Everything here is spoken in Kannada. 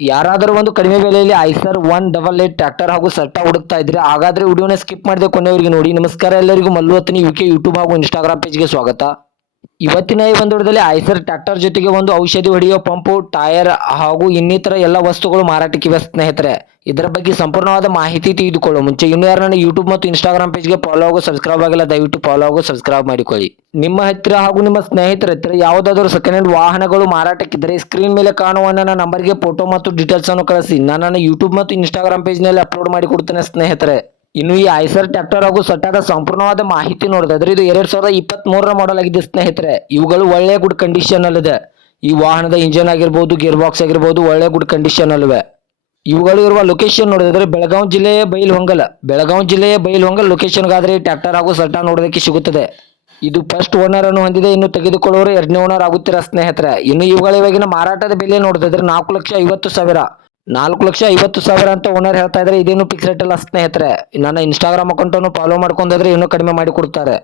ಯಾರಾದರೂ ಒಂದು ಕಡಿಮೆ ಬೆಲೆಯಲ್ಲಿ ಐಸರ್ 188 ಟ್ರ್ಯಾಕ್ಟರ್ ಹಾಗೂ ಸರ್ಟಾ ಹುಡುಕ್ತಾ ಇದ್ರೆ ಹಾಗಾದ್ರೆ ವಿಡಿಯೋನ ಸ್ಕಿಪ್ ಮಾಡದೆ ಕೊನೆಯವರೆಗೆ ನೋಡಿ. ನಮಸ್ಕಾರ ಎಲ್ಲರಿಗೂ, ಮಲ್ಲು ಹತ್ತನಿ ಯುಕೆ ಯೂಟ್ಯೂಬ್ ಹಾಗೂ ಇನ್ಸ್ಟಾಗ್ರಾಮ್ ಪೇಜ್ಗೆ ಸ್ವಾಗತ. ಇವತ್ತಿನ ಈ ಒಂದು ವಿಡಿಯೋದಲ್ಲಿ ಐಸರ್ ಟ್ರ್ಯಾಕ್ಟರ್ ಜೊತೆಗೆ ಒಂದು ಔಷಧಿ ಹೊಡೆಯುವ ಪಂಪು, ಟೈರ್ ಹಾಗೂ ಇನ್ನಿತರ ಎಲ್ಲ ವಸ್ತುಗಳು ಮಾರಾಟಕ್ಕಿವೆ ಸ್ನೇಹಿತರೆ. ಇದರ ಬಗ್ಗೆ ಸಂಪೂರ್ಣವಾದ ಮಾಹಿತಿ ತಿಳಿದುಕೊಳ್ಳುವ ಮುಂಚೆ ಇನ್ನೂ ಯಾರು ನನ್ನ ಯೂಟ್ಯೂಬ್ ಮತ್ತು ಇನ್ಸ್ಟಾಗ್ರಾಮ್ ಪೇಜ್ಗೆ ಫಾಲೋ ಹಾಗೂ ಸಬ್ಸ್ಕ್ರೈಬ್ ಆಗಿಲ್ಲ, ದಯವಿಟ್ಟು ಫಾಲೋ ಹಾಗೂ ಸಬ್ಸ್ಕ್ರೈಬ್ ಮಾಡಿಕೊಳ್ಳಿ. ನಿಮ್ಮ ಹತ್ತಿರ ಹಾಗೂ ನಿಮ್ಮ ಸ್ನೇಹಿತರ ಹತ್ತಿರ ಯಾವುದಾದರೂ ಸೆಕೆಂಡ್ ಹ್ಯಾಂಡ್ ವಾಹನಗಳು ಮಾರಾಟಕ್ಕಿದ್ದರೆ ಸ್ಕ್ರೀನ್ ಮೇಲೆ ಕಾಣುವ ನನ್ನ ನಂಬರ್ಗೆ ಫೋಟೋ ಮತ್ತು ಡೀಟೇಲ್ಸ್ ಅನ್ನು ಕಳಿಸಿ. ನಾನು ನನ್ನ ಯೂಟ್ಯೂಬ್ ಮತ್ತು ಇನ್ಸ್ಟಾಗ್ರಾಮ್ ಪೇಜ್ನಲ್ಲಿ ಅಪ್ಲೋಡ್ ಮಾಡಿ ಕೊಡ್ತೇನೆ ಸ್ನೇಹಿತರೆ. ಇನ್ನು ಈ ಐಸರ್ ಟ್ರ್ಯಾಕ್ಟರ್ ಹಾಗೂ ಸಟ್ಟಾದ ಸಂಪೂರ್ಣವಾದ ಮಾಹಿತಿ ನೋಡಿದ್ರೆ ಇದು 2023ರ ಮಾಡೆಲ್ ಆಗಿದೆ ಸ್ನೇಹಿತರೆ. ಇವುಗಳು ಒಳ್ಳೆ ಗುಡ್ ಕಂಡೀಷನ್ ಅಲ್ಲಿದೆ. ಈ ವಾಹನದ ಇಂಜಿನ್ ಆಗಿರ್ಬೋದು, ಗೇರ್ ಬಾಕ್ಸ್ ಆಗಿರ್ಬೋದು ಒಳ್ಳೆ ಗುಡ್ ಕಂಡೀಷನ್ ಅಲ್ಲಿವೆ. ಇವುಗಳು ಇರುವ ಲೊಕೇಶನ್ ನೋಡಿದ್ರೆ ಬೆಳಗಾವಿ ಜಿಲ್ಲೆಯ ಬೈಲಹೊಂಗಲ್ ಲೊಕೇಶನ್ಗಾದ್ರೆ ಟ್ರ್ಯಾಕ್ಟರ್ ಹಾಗೂ ಸಟ್ಟ ನೋಡೋದಕ್ಕೆ ಸಿಗುತ್ತದೆ. ಇದು ಫಸ್ಟ್ ಓನರ್ ಅನ್ನು ಹೊಂದಿದೆ. ಇನ್ನು ತೆಗೆದುಕೊಳ್ಳುವವರು 2ನೇ ಓನರ್ ಆಗುತ್ತೀರಾ ಸ್ನೇಹಿತರೆ. ಇನ್ನು ಇವುಗಳ ಇವಾಗಿನ ಮಾರಾಟದ ಬೆಲೆ ನೋಡಿದ್ರೆ 4,50,000 ಅಂತ ಓನರ್ ಹೇಳ್ತಾ ಇದ್ರೆ. ಇದೇನು ಫಿಕ್ಸ್ ರೇಟ್ ಅಲ್ಲ ಸ್ನೇಹಿತರೆ. ನನ್ನ ಇನ್ಸ್ಟಾಗ್ರಾಮ್ ಅಕೌಂಟ್ ಅನ್ನು ಫಾಲೋ ಮಾಡ್ಕೊಂಡ್ರೆ ಇನ್ನೂ ಕಡಿಮೆ ಮಾಡಿ ಕೊಡ್ತಾರೆ.